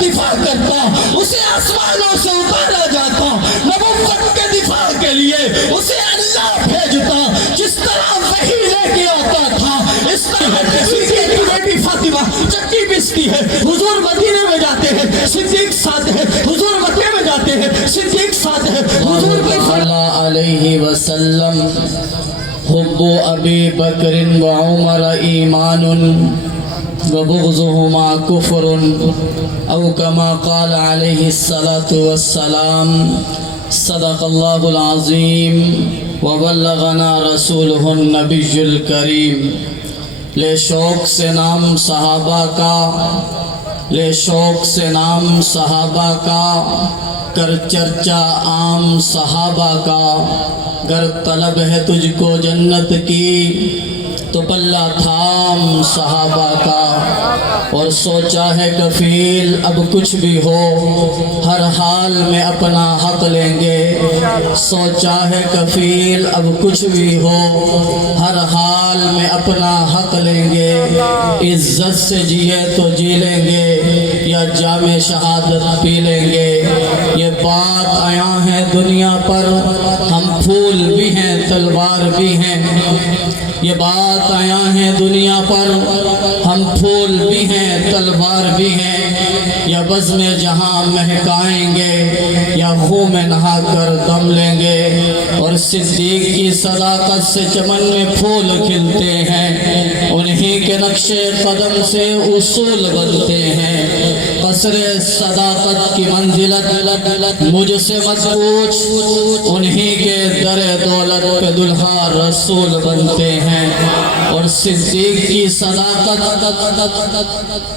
دفاع کرتا اسے آسمانوں سے اتارا جاتا، نبوت کے دفاع کے لیے اسے اللہ بھیجتا، جس طرح وحی لے کے آتا تھا اس طرح صدیق کی بیٹی فاطمہ چکی بستی ہے، حضور مدینے میں جاتے ہیں صدیق ساتھ ہے، حضور مکے میں جاتے ہیں صدیق ساتھ ہے، حضور صلی علیہ وسلم حب ابی بکر و عمر ایمان و بغضهما کفر او کما قال علیہ الصلاة والسلام صدق اللہ العظیم وبلغنا رسولہ النبی الکریم۔ لے شوق سے نام صحابہ کا، لے شوق سے نام صحابہ کا، کر چرچا عام صحابہ کا، گر طلب ہے تجھ کو جنت کی تو پلہ تھام صحابہ کا، اور سوچا ہے کفیل اب کچھ بھی ہو ہر حال میں اپنا حق لیں گے، سوچا ہے کفیل اب کچھ بھی ہو ہر حال میں اپنا حق لیں گے، عزت سے جیے تو جی لیں گے یا جام شہادت پی لیں گے، یہ بات آیا ہے دنیا پر ہم پھول بھی ہیں تلوار بھی ہیں، یہ بات آیا ہے دنیا پر ہم پھول بھی ہیں تلوار بھی ہیں، یا بزم جہاں مہکائیں گے یا خون میں نہا کر دم لیں گے، اور صدیق کی صداقت سے چمن میں پھول کھلتے ہیں، انہی کے نقش قدم سے اصول بنتے ہیں، قصر صداقت کی منزلت مجھ سے مت پوچھ، انہی کے در دولت پہ دلہا رسول بنتے ہیں، اور صدیق کی صداقت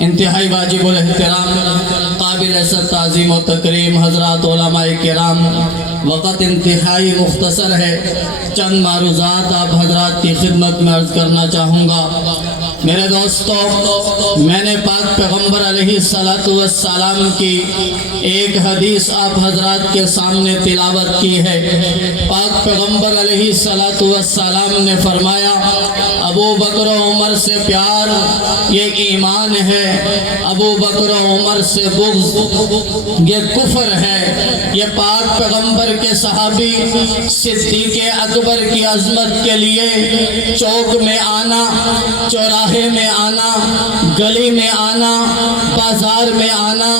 انتہائی واجب الاحترام، قابل عزت تعظیم و تکریم حضرات علماء کرام، وقت انتہائی مختصر ہے، چند معروضات آپ حضرات کی خدمت میں عرض کرنا چاہوں گا۔ میرے دوستو، میں نے پاک پیغمبر علیہ السلام کی ایک حدیث آپ حضرات کے سامنے تلاوت کی ہے۔ پاک پیغمبر علیہ السلام نے فرمایا ابو بکر و عمر سے پیار یہ ایمان ہے، ابو بکر و عمر سے بغض یہ کفر ہے۔ یہ پاک پیغمبر کے صحابی صدیق اکبر کی عظمت کے لیے چوک میں آنا، چوراہے میں آنا، گلی میں آنا، بازار میں آنا،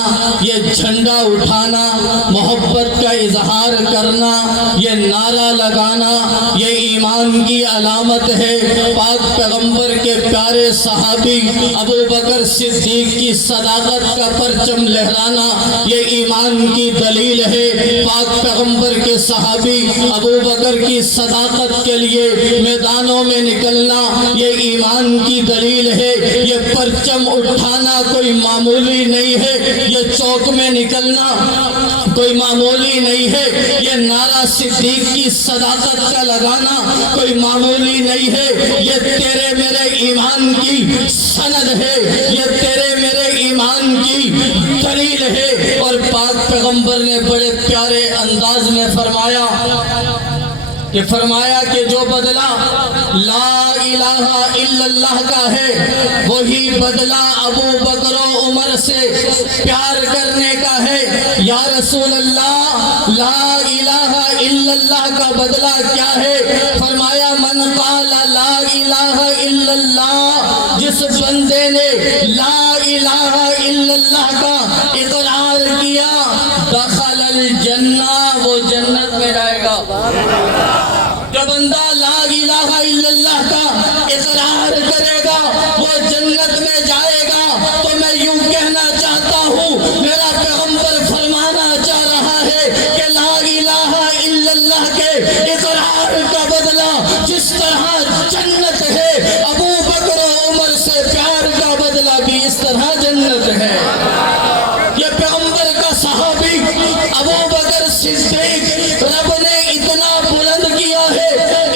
یہ جھنڈا اٹھانا، محبت کا اظہار کرنا، یہ نعرہ لگانا، یہ ایمان کی علامت ہے۔ پاک پیغمبر کے پیارے صحابی ابو بکر صدیق کی صداقت کا پرچم لہرانا یہ ایمان کی دلیل ہے۔ پاک پیغمبر کے صحابی ابو بکر کی صداقت کے لیے میدانوں میں نکلنا یہ ایمان کی دلیل ہے۔ یہ پرچم اٹھانا کوئی معمولی نہیں ہے، یہ چوک میں نکلنا کوئی معمولی نہیں ہے، یہ نعرہ صدیق کی صداقت کا لگانا کوئی معمولی نہیں ہے، یہ تیرے میرے ایمان کی سند ہے، یہ تیرے میرے ایمان کی دلیل ہے۔ اور پاک پیغمبر نے بڑے پیارے انداز میں فرمایا کہ جو بدلہ لا الہ الا اللہ کا ہے وہی بدلہ ابو بکر و عمر سے پیار کرنے کا ہے۔ یا رسول اللہ لا الہ الا اللہ کا بدلہ کیا ہے؟ فرمایا من قال لا الہ الا اللہ، جس بندے نے لا الہ الا اللہ کا اقرار کیا دخل الجنہ، وہ جنت میں جائے گا۔ جو بندہ لا الہ الا اللہ کا اقرار کرے گا وہ جنت میں جائے گا۔ تو میں یوں کہنا چاہتا ہوں، میرا پیغمبر فرمانا چاہ رہا ہے کہ لا الہ الا اللہ کے اقرار کا بدلہ جس طرح جنت ہے، ابو بکر و عمر سے پیار کا بدلہ بھی اس طرح جنت ہے۔ یہ پیغمبر کا صحابی ابو بکر صدیق رب نے اتنا بلند کیا ہے،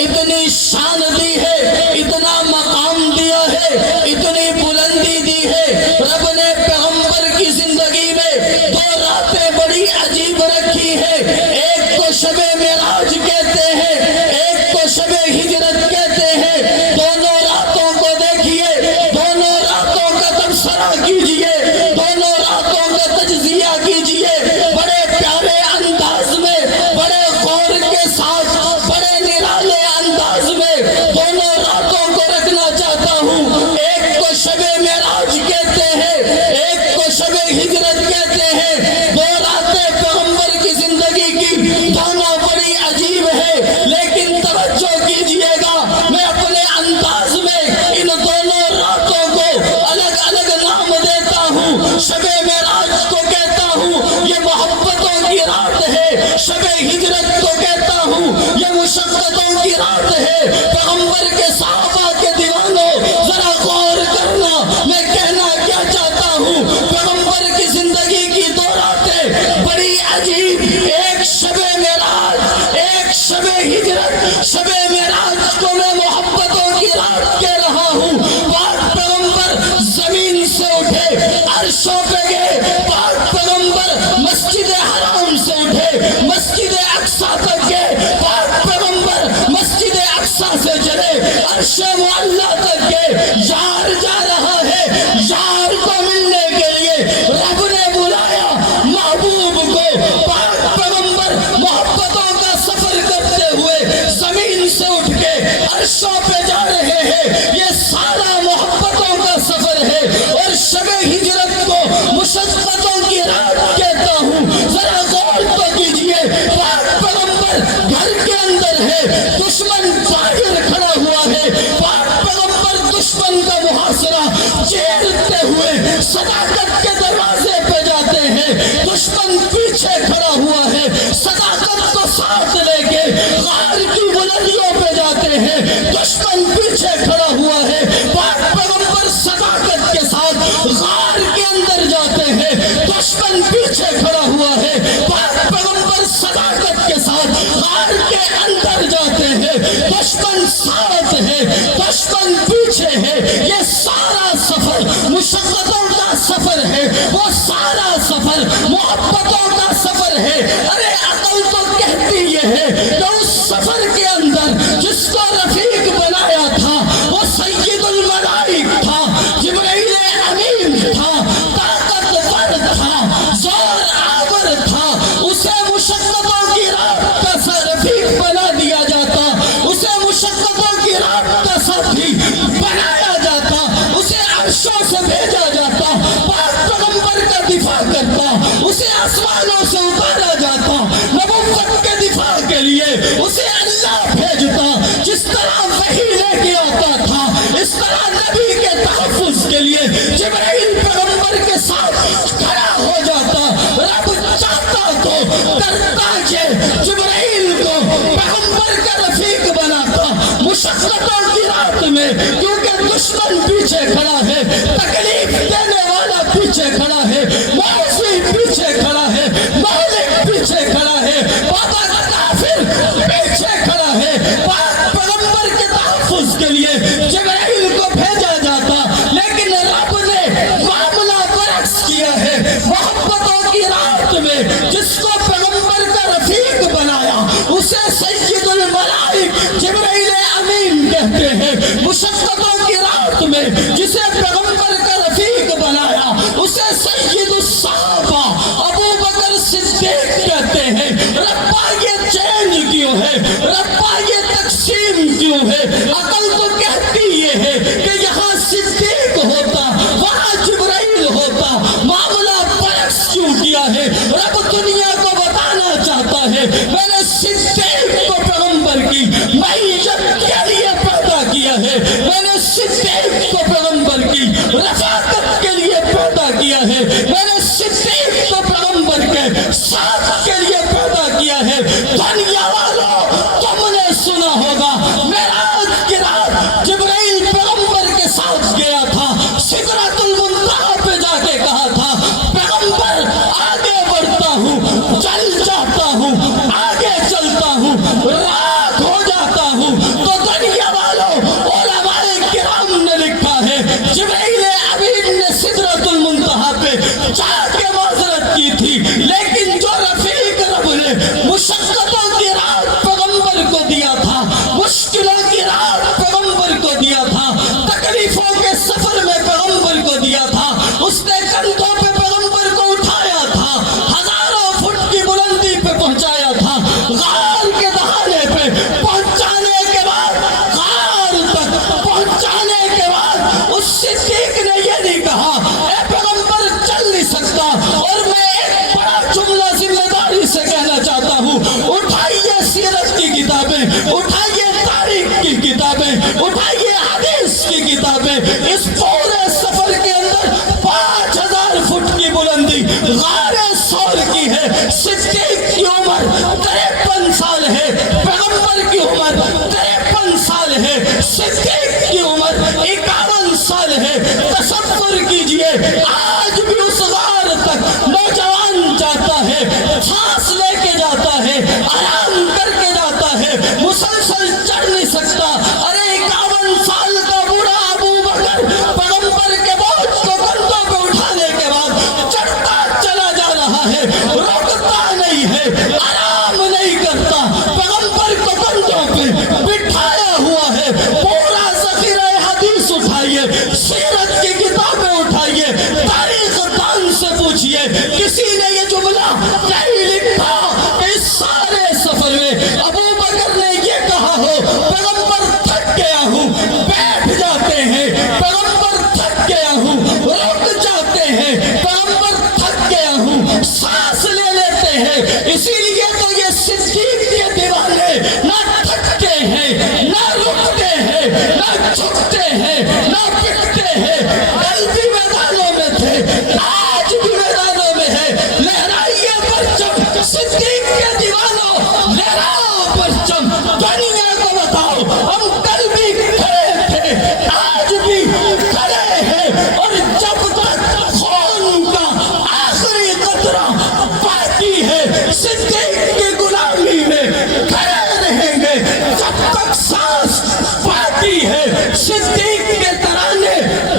اتنی شان دی ہے، اتنا مقام دیا ہے، اتنی بلندی دی پاک پیغمبر مسجد حرام سے اٹھے، مسجد اقصی تک گئے، پاک پیغمبر مسجد اقصی سے چلے، عرش معلیٰ تک گئے، یار جا رہا ہے، یار کو ملنے کے لیے رب نے بلایا محبوب کو۔ پاک پیغمبر محبتوں کا سفر کرتے ہوئے زمین سے اٹھ کے عرشوں پہ جا رہے ہیں، یہ سارا محبتوں کا سفر ہے۔ اور شب ہجرت کو مشقتوں کی رات کہتا ہوں، ذرا غور تو کیجئے، پاک پیغمبر گھر کے اندر ہے، دشمن باہر کھڑا ہوا ہے، پاک پیغمبر دشمن کا محاصرہ چیرتے ہوئے صداقت کے دروازے پہ جاتے ہیں، دشمن پیچھے کھڑا ہوا ہے، صداقت کو ساتھ لے کے غار کی بلندیوں پہ جاتے ہیں، دشمن پیچھے کھڑا ہوا ہے، پاک پیغمبر صداقت کے ساتھ غار کے اندر جاتے ہیں، دشمن پیچھے کھڑا ہوا ہے، پاک پیغمبر صداقت کے ساتھ غار کے اندر جاتے ہیں، دشمن ساتھ ہے، دشمن پیچھے ہے، یہ سارا سفر مشقتوں کا سفر ہے، وہ سارا سفر محبتوں کا سفر ہے۔ ارے عقل تو کہتی یہ ہے کہ اس سفر کے اندر جس کو رفیق بنایا تھا وہ سید الملائک تھا، جبرائیل امین تھا، طاقتور تھا، زور آور تھا، اسے مشقتوں کی رات کا رفیق بنا دیا جاتا، اسے مشقتوں کی رات کا ساتھی بنایا جاتا، اسے عرشوں سے بھیجا جاتا، پاک پیغمبر کا دفاع کرتا، اسے آسمانوں سے اتارا جاتا، نبوت کے دفاع کے لیے اسے اللہ بھیجتا، جس طرح وحی لے کے آتا تھا اس طرح نبی کے تحفظ کے لیے جبرائیل پیغمبر کے ساتھ کھڑا ہو جاتا۔ رب چاہتا تو کرتا کہ جبرائیل کو پیغمبر کا رفیق بناتا مشقتوں کی رات میں، کیونکہ دشمن پیچھے کھڑا ہے، تکلیف دینے والا پیچھے کھڑا ہے، موسی پیچھے کھڑا ہے، مالک پیچھے کھڑا ہے، بابا کافر پیچھے کھڑا ہے، پاک پیغمبر کے تحفظ کے لیے جبرائیل کو بھیجا جاتا، لیکن رب نے معاملہ برعکس کیا ہے۔ محبتوں کی رات میں جس کو پیغمبر کا رفیق بنایا اسے سید الملائک جبرائیل امین کہتے ہیں، مشقتوں کی رات میں جسے پیغمبر کا رفیق بنایا اسے سید الصحابہ ابو بکر صدیق کہتے ہیں۔ ربا یہ چینج کیوں ہے؟ ربا یہ تقسیم کیوں ہے؟ عقل تو کہتی یہ ہے کہ یہاں صدیق ہوتا وہاں جبرائیل ہوتا، معاملہ برعکس کیوں کیا ہے؟ رب دنیا کو بتانا چاہتا ہے میں نے صدیق کو پیغمبر کی معیت کے لیے پیدا کیا ہے، میں نے صدیق کو پیغمبر کی رفاقت کے لیے پیدا کیا ہے، میں نے صدیق کو پیغمبر کے ساتھ کے لیے پیدا کیا ہے۔ دنیا والوں تم نے سنا ہوگا معراج کی رات جبرائیل پیغمبر کے ساتھ گیا تھا، سدرۃ المنتہا پہ جا کے کہا تھا پیغمبر آگے بڑھتا ہوں، چل جاتا ہوں، آگے چلتا ہوں، رات ہو جاتا ہوں، تو دنیا والوں علماء کرام نے لکھا ہے جبرائیل امین نے سدرۃ المنتہا پہ جا کے معذرت کی تھی، لیکن جو رفیق رب نے مشقتوں کی رات پیغمبر کو دیا تھا، مشکلوں کی رات پیغمبر کو دیا تھا، تکلیفوں کے سفر میں پیغمبر کو دیا تھا، اس نے کندھوں پہ پیغمبر کو اٹھایا تھا، ہزاروں فٹ کی بلندی پہ پہنچایا تھا، غار کے دہانے پہ پہنچانے کے بعد، غار تک پہنچانے کے بعد اس صدیق نے یہ نہیں کہا اے پیغمبر چل نہیں سکتا، اور میں ایک بڑا جملہ ذمہ داری سے کہنا چاہتا ہوں، اٹھائیے سیرت کی کتابیں، اٹھائیے تاریخ کی کتابیں، اٹھائیے حدیث کی کتابیں، اس پورے سفر کے اندر 5000 فٹ کی بلندی غار ثور کی ہے، صدیق کی عمر 53 سال ہے، پیغمبر کی عمر 53 سال ہے، صدیق کی عمر 51 سال ہے۔ تصور کیجئے آج بھی اس غار تک نوجوان جاتا ہے، سانس لے کے جاتا ہے، آرام کر کے جاتا ہے، مسلسل چڑھ نہیں سکتا۔ ارے 51 سال کا بوڑھا ابو بکر پیغمبر کے بوجھ کو کندھوں پہ اٹھانے کے بعد چڑھتا کسی نے یہ جملہ نہیں لکھا کہ اس سارے سفر میں ابو بکر نے یہ کہا ہو پیغمبر تھک گیا ہوں بیٹھ جاتے ہیں، پیغمبر تھک گیا ہوں رک جاتے ہیں، پیغمبر تھک گیا ہوں سانس لے لیتے ہیں۔ اسی لیے تو یہ صدیق کے دیوانے نہ تھکتے ہیں، نہ رکتے ہیں، نہ جھکتے ہیں، نہ پٹتے ہیں۔ کل بھی میدانوں میں تھے، آج بھی میدانوں میں ہے۔ لہرائیے پرچم صدیق کے دیوانوں، لہراؤ پرچم دنیا کو بتاؤ ہم کل بھی کھڑے تھے، آج بھی کھڑے ہیں، اور جب تک خون کا آخری قطرہ باقی ہے صدیق کی غلامی میں کھڑے رہیں گے۔ جب تک سانس باقی ہے صدیق کے ترانے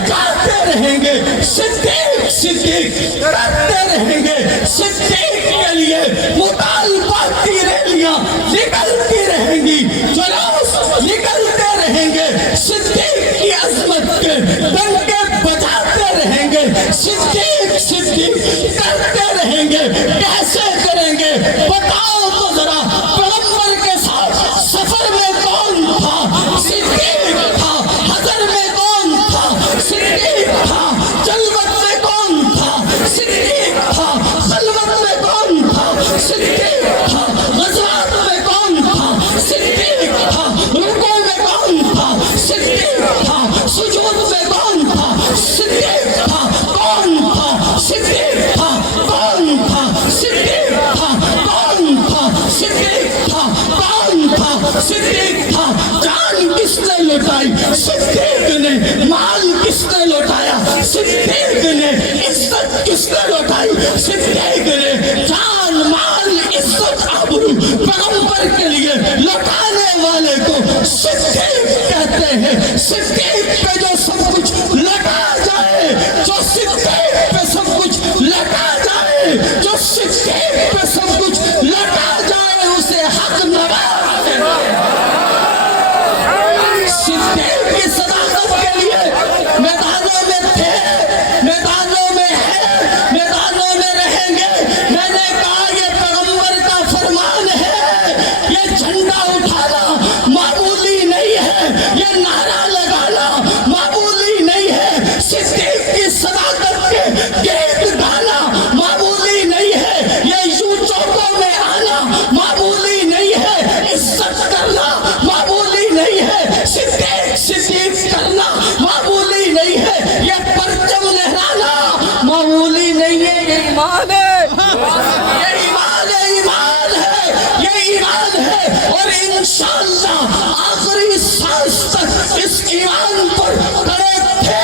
گاتے رہیں گے، صدیق صدیق کرتے رہیں گے، صدیق کے لیے مطالبات کی ریلیاں نکلتی رہیں گی، جلوس نکلتے رہیں گے، صدیق کی عظمت کے ڈنکے بجاتے رہیں گے، صدیق صدیق کرتے رہیں گے۔ کیسے کریں گے بتاؤ تو ذرا، پیغمبر کے ساتھ سفر میں کون تھا؟ صدیق تھا۔ حضر میں کون تھا؟ صدیق تھا۔ جلوت میں کون تھا؟ صدیق تھا۔ خلوت میں کون تھا؟ صدیق تھا۔ غزوات میں کون تھا؟ صدیق تھا۔ رکوع میں کون تھا؟ صدیق تھا۔ سجود میں کون تھا؟ صدیق تھا۔ کون تھا؟ صدیق تھا۔ کون تھا؟ صدیق تھا۔ کون تھا؟ صدیق تھا۔ کون تھا؟ صدیق تھا۔ جان کس نے لوٹائی؟ صدیق نے۔ مال کس نے لوٹایا؟ صدیق نے۔ عزت کس نے لوٹائی؟ صدیق نے۔ جان مال عزت آبرو پیغمبر کے لیے لوٹانے والے کو صدیق کہتے ہیں۔ صدیق پہ جو سب کچھ لٹا جائے، جو صدیق پہ سب کچھ لٹا جائے، جو صدیق پہ سب کچھ لٹا جائے اسے حق نواز کہتے ہیں۔ صدیق کی صداقت کے لیے میدانوں میں تھے، میدانوں میں ہیں، میدانوں میں رہیں گے۔ میں نے کہا یہ پیغمبر کا فرمان ہے، یہ جھنڈا اٹھانا معمولی نہیں ہے، یہ نعرہ لگانا معمولی نہیں ہے، صدیق کی صداقت کے گیت گانا معمولی نہیں ہے، یہ یوں چوکوں میں آنا معمولی نہیں ہے، عزت کرنا معمولی نہیں ہے، صدیق صدیق کرنا معمولی نہیں ہے، یہ پرچم لہرانا معمولی نہیں ہے۔ یہ ایمان ہے، یہ ایمان ہے، ایمان ہے، یہ ایمان ہے، اور انشاءاللہ آخری سانس تک اس ایمان پر کھڑے تھے،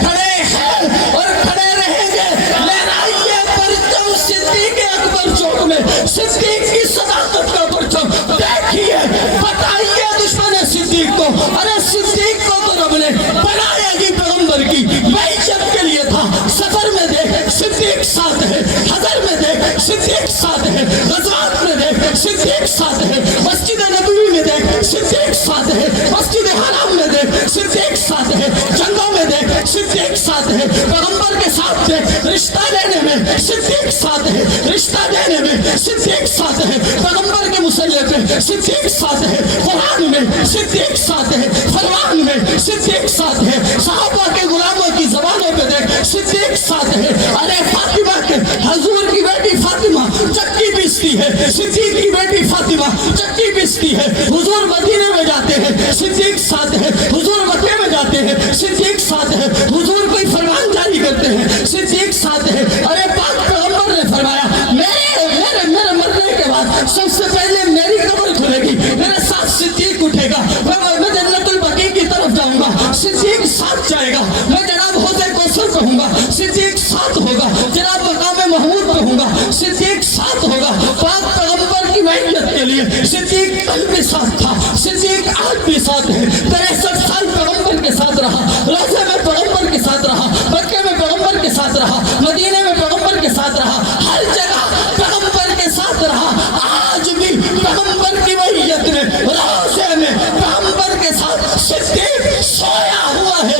کھڑے ہیں اور کھڑے رہیں گے۔ لہرائیے پرچم صدیق اکبر چوک میں، صدیق کی صداقت کا پرچم دیکھیے، بتائیے دشمن صدیق کو، ارے صدیق کو تو رب نے بنایا ہی پیغمبر کی معیشت کے لیے تھا۔ سفر میں دیکھ صدیق ساتھ ہے، حضر میں دیکھ صدیق ساتھ ہے، غزوات میں دیکھ صدیق ساتھ ہے، مسجد نبوی میں دیکھ صدیق ساتھ ہے، مسجد حرام میں دیکھ صدیق ساتھ ہے، جنگوں میں دیکھ صدیق ساتھ ہے، پیغمبر کے ساتھ دیکھ رشتہ لینے میں صدیق ساتھ ہے، رشتہ دینے میں صدیق ساتھ ہے، پیغمبر کے مسلح پہ صدیق ساتھ ہے، قرآن میں صدیق ساتھ ہے، فرمان میں صدیق ساتھ ہے، صحابہ کے غلاموں کی زبانوں پہ دیکھ صدیق ساتھ ہے۔ ارے فاطمہ کے حضور کی بیٹی فاطمہ چکی پیستی ہے، صدیق کی بیٹی فاطمہ چکی پیستی ہے، حضور مدینے میں جاتے ہیں صدیق ساتھ ہے، حضور مکے میں جاتے ہیں صدیق ساتھ ہے، حضور کوئی فرمان جاری کرتے ہیں صدیق ساتھ ہے۔ ارے پاک پیغمبر نے فرمایا میرے مرنے کے بعد سب سے پہلے میری قبر کھلے گی، میرے ساتھ صدیق اٹھے گا، میں جنت البقیع کی طرف جاؤں گا، صدیق ساتھ جائے گا، میں جناب حوض کوثر کہوں گا، صدیق ساتھ ہوگا، جناب مقام محمود کہوں گا، صدیق ساتھ ہوگا۔ پاک پیغمبر کی معیت کے لیے صدیق کل بھی ساتھ تھا، صدیق آج بھی ساتھ ہے۔ 63 سال پیغمبر کے ساتھ رہا، روضے میں پیغمبر کے ساتھ رہا، مکے میں پیغمبر کے ساتھ رہا، مدینے میں پیغمبر کے ساتھ رہا، ہر جگہ پیغمبر کے ساتھ رہا۔ آج بھی پیغمبر کی معیت میں، روضے میں پیغمبر کے ساتھ صدیق سویا ہوا ہے۔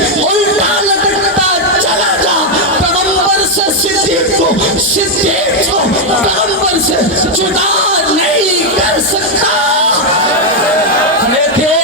الٹا لٹکتا چلا جا، پیغمبر سے صدیق کو، صدیق کو پیغمبر سے جدا نہیں کر سکتا۔ کھڑے تھے،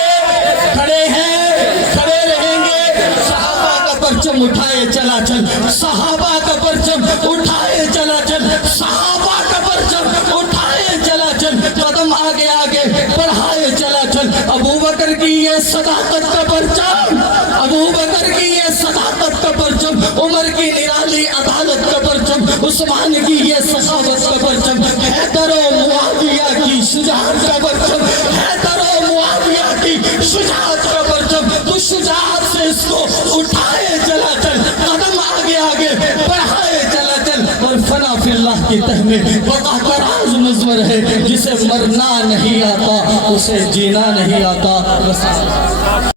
کھڑے ہیں، کھڑے رہیں گے۔ صحابہ کا پرچم اٹھائے چلا چل، صحابہ کا پرچم اٹھائے چلا چل، صحابہ کا پرچم اٹھائے چلا چل، قدم آگے آگے بڑھائے چلا چل۔ ابو بکر کی یہ صداقت کا پرچم، ابو بکر کی یہ صداقت کا پرچم، عمر کی نرالی عدالت کا پرچم، عثمان کی یہ سخاوت کا پرچم، حیدر و معاویہ کی شجاعت کا پرچم، حیدر و معاویہ کی شجاعت کا پرچم۔ تو شجاعت سے اس کو اٹھائے چلا چل، قدم آگے آگے بڑھائے چلا چل، اور فنا فی اللہ کی تہ میں بقا کا راز مضمر ہے، جسے مرنا نہیں آتا اسے جینا نہیں آتا۔